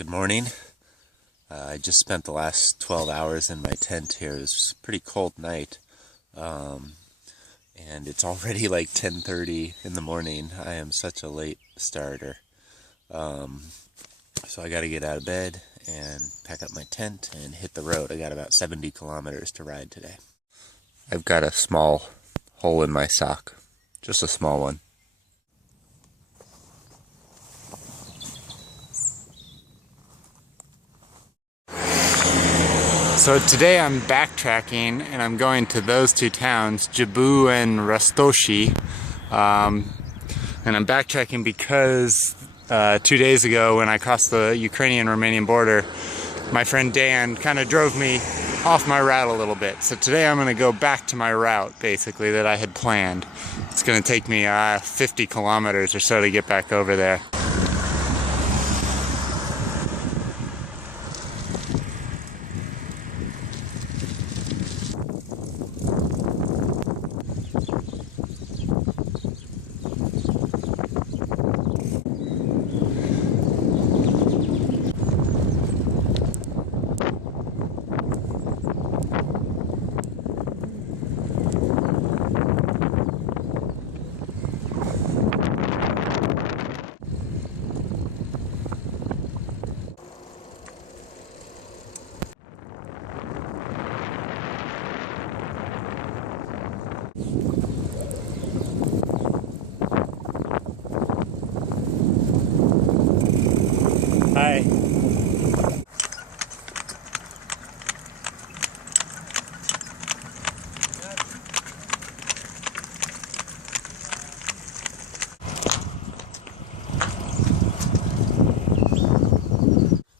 Good morning. I just spent the last 12 hours in my tent here. It was a pretty cold night, and it's already like 10:30 in the morning. I am such a late starter, so I got to get out of bed and pack up my tent and hit the road. I got about 70 kilometers to ride today. I've got a small hole in my sock, just a small one. So today I'm backtracking and I'm going to those two towns, Zalau and Rastoci. And I'm backtracking because 2 days ago when I crossed the Ukrainian-Romanian border, my friend Dan kind of drove me off my route a little bit. So today I'm going to go back to my route, basically, that I had planned. It's going to take me 50 kilometers or so to get back over there. Hi.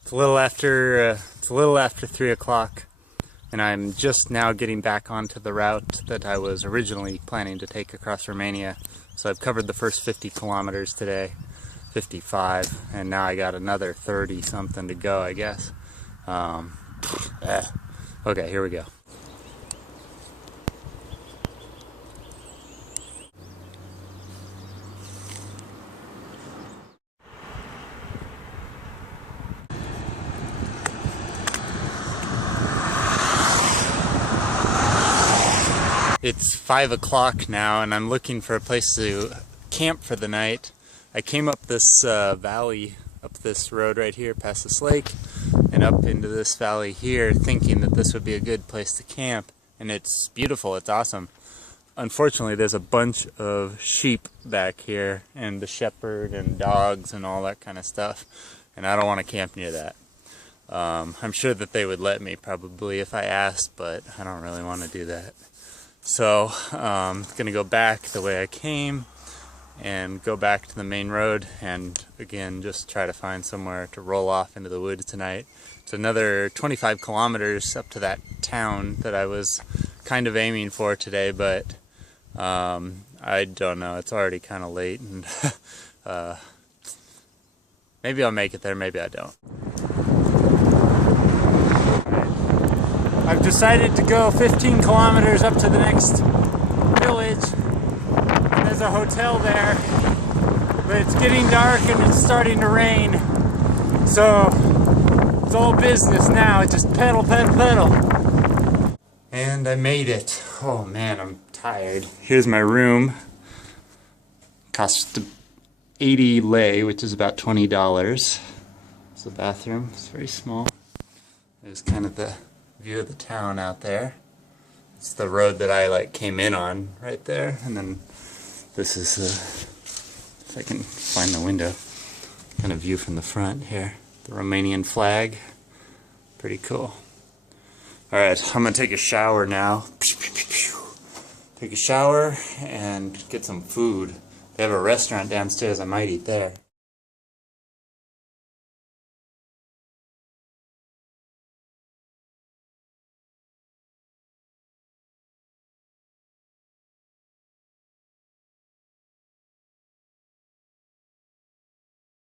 It's a little after 3 o'clock, and I'm just now getting back onto the route that I was originally planning to take across Romania. So I've covered the first 50 kilometers today. 55, and now I got another 30 something to go, I guess. Okay, here we go. It's 5 o'clock now, and I'm looking for a place to camp for the night. I came up this valley, up this road right here past this lake, and up into this valley here, thinking that this would be a good place to camp. And it's beautiful, it's awesome. Unfortunately, there's a bunch of sheep back here, and the shepherd and dogs and all that kind of stuff, and I don't want to camp near that. I'm sure that they would let me probably if I asked, but I don't really want to do that. So I'm gonna go back the way I came and go back to the main road, and again just try to find somewhere to roll off into the woods tonight. It's another 25 kilometers up to that town that I was kind of aiming for today, but I don't know, it's already kind of late, and maybe I'll make it there, maybe I don't. I've decided to go 15 kilometers up to the next village. There's a hotel there, but it's getting dark and it's starting to rain, so it's all business now. It's just pedal, pedal, pedal. And I made it. Oh man, I'm tired. Here's my room. Cost 80 lei, which is about $20. It's the bathroom. It's very small. There's kind of the view of the town out there. It's the road that I came in on right there, and then this is, if I can find the window, kind of view from the front here. The Romanian flag. Pretty cool. Alright, I'm going to take a shower now. Take a shower and get some food. They have a restaurant downstairs, I might eat there.